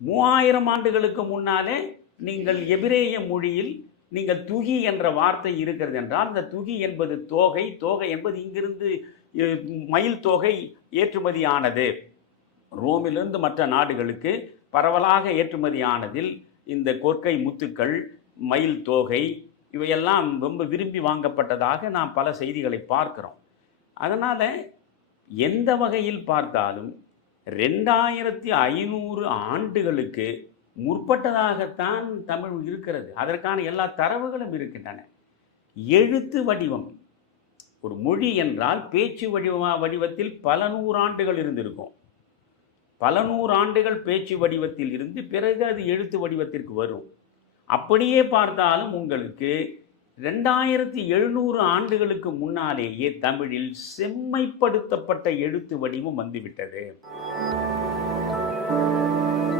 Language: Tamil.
மூவாயிரம் ஆண்டுகளுக்கு முன்னாலே நீங்கள் எபிரேய மொழியில் நீங்கள் துகி என்ற வார்த்தை இருக்கிறது என்றால் இந்த துகி என்பது தோகை தோகை என்பது இங்கிருந்து மயில் தோகை ஏற்றுமதி ஆனது ரோமிலிருந்து மற்ற நாடுகளுக்கு பரவலாக ஏற்றுமதி ஆனதில் இந்த கொற்கை முத்துக்கள் மயில் தோகை இவையெல்லாம் ரொம்ப விரும்பி வாங்கப்பட்டதாக நாம் பல செய்திகளை பார்க்கிறோம். அதனால் எந்த வகையில் பார்த்தாலும் ரெண்டாயிரத்தி ஐநூறு ஆண்டுகளுக்கு முற்பட்டதாகத்தான் தமிழ் இருக்கிறது. அதற்கான எல்லா தரவுகளும் இருக்கின்றன. எழுத்து வடிவம். ஒரு மொழி என்றால் பேச்சு வடிவமா வடிவத்தில் பல நூறாண்டுகள் இருந்திருக்கும். பல நூறாண்டுகள் பேச்சு வடிவத்தில் இருந்து பிறகு அது எழுத்து வடிவத்திற்கு வரும். அப்படியே பார்த்தாலும் உங்களுக்கு ரெண்டாயிரத்தி எழுநூறு ஆண்டுகளுக்கு முன்னாலேயே தமிழில் செம்மைப்படுத்தப்பட்ட எழுத்து வடிவம் வந்துவிட்டது.